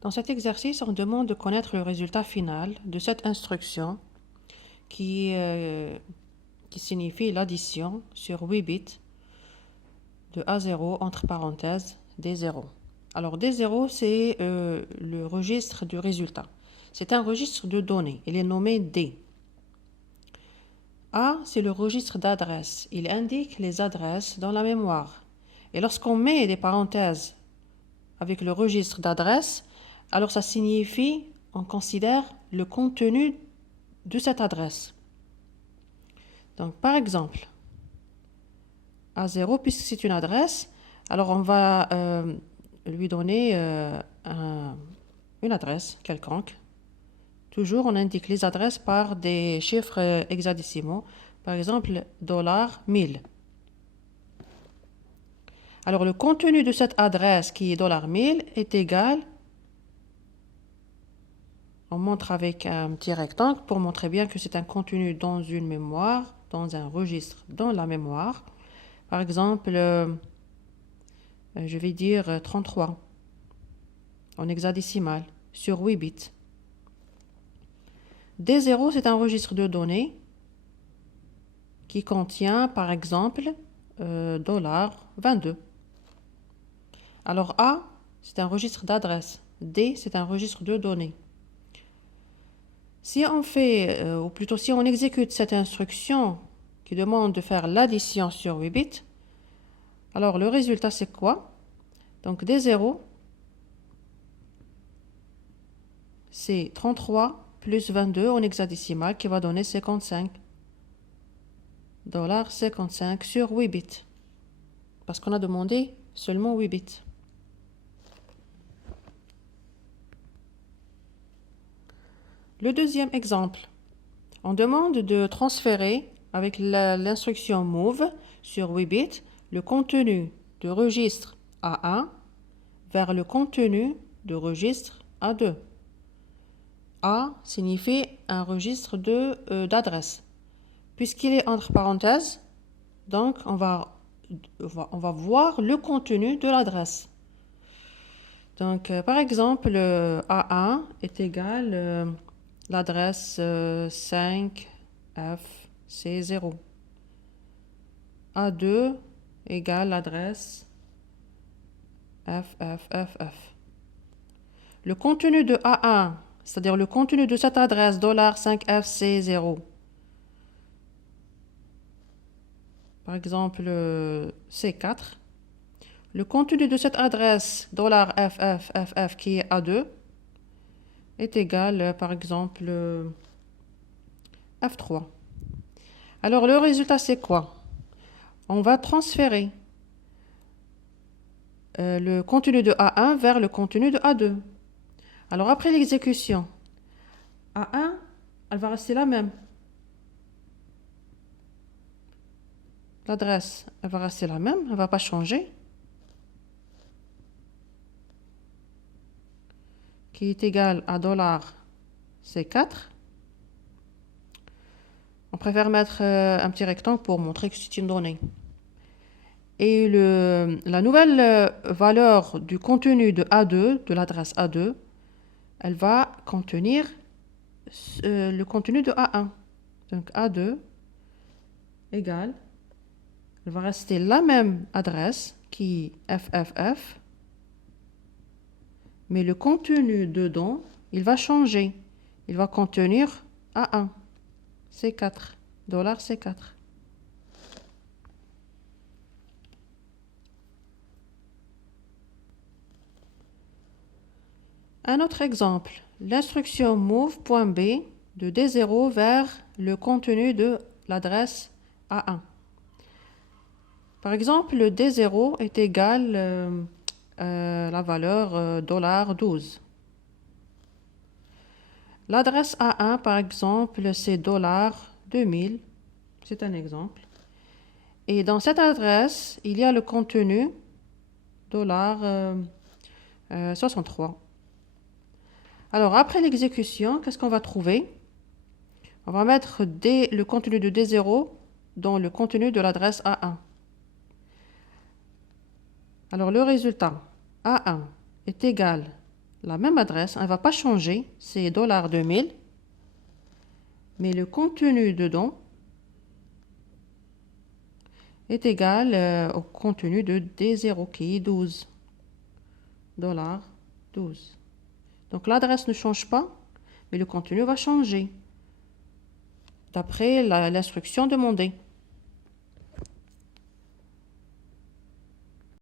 Dans cet exercice, on demande de connaître le résultat final de cette instruction qui signifie l'addition sur 8 bits de A0 entre parenthèses D0. Alors D0, c'est le registre du résultat. C'est un registre de données. Il est nommé D. A, c'est le registre d'adresses. Il indique les adresses dans la mémoire. Et lorsqu'on met des parenthèses avec le registre d'adresses, alors ça signifie, on considère le contenu de cette adresse. Donc par exemple, A0, puisque c'est une adresse, alors on va lui donner une adresse quelconque. Toujours, on indique les adresses par des chiffres hexadécimaux. Par exemple, $1000. Alors, le contenu de cette adresse qui est $1000 est égal, on montre avec un petit rectangle pour montrer bien que c'est un contenu dans une mémoire, dans un registre dans la mémoire. Par exemple, je vais dire 33 en hexadécimal sur 8 bits. D0, c'est un registre de données qui contient, par exemple, $22. Alors A, c'est un registre d'adresse. D, c'est un registre de données. Si on fait, ou plutôt si on exécute cette instruction qui demande de faire l'addition sur 8 bits, alors le résultat c'est quoi? Donc D0, c'est 33 plus 22 en hexadécimal qui va donner 55. $55 sur 8 bits. Parce qu'on a demandé seulement 8 bits. Le deuxième exemple, on demande de transférer avec l'instruction move sur 8 bits le contenu de registre A1 vers le contenu de registre A2. A signifie un registre d'adresse. Puisqu'il est entre parenthèses, donc on va voir le contenu de l'adresse. Donc, par exemple, A1 est égal l'adresse 5FC0. A2 égale l'adresse FFFF. Le contenu de A1, c'est-à-dire le contenu de cette adresse $5FC0, par exemple C4, le contenu de cette adresse $FFFF qui est A2 est égal, par exemple, F3. Alors, le résultat, c'est quoi? On va transférer le contenu de A1 vers le contenu de A2. Alors, après l'exécution, A1, elle va rester la même. L'adresse, elle va rester la même, elle ne va pas changer. Qui est égal à $C4. On préfère mettre un petit rectangle pour montrer que c'est une donnée. Et la nouvelle valeur du contenu de A2, de l'adresse A2, elle va contenir le contenu de A1. Donc A2 égale, elle va rester la même adresse qui est FFF, mais le contenu dedans, il va changer. Il va contenir A1, C4, $C4. Un autre exemple, l'instruction move.b de D0 vers le contenu de l'adresse A1. Par exemple, le D0 est égal à la valeur $12. L'adresse A1, par exemple, c'est $2000. C'est un exemple. Et dans cette adresse, il y a le contenu $63. Alors, après l'exécution, qu'est-ce qu'on va trouver? On va mettre le contenu de D0 dans le contenu de l'adresse A1. Alors, le résultat A1 est égal la même adresse, elle ne va pas changer, c'est $2000, mais le contenu dedans est égal au contenu de D0 qui est 12 dollars 12. Donc l'adresse ne change pas, mais le contenu va changer d'après l'instruction demandée.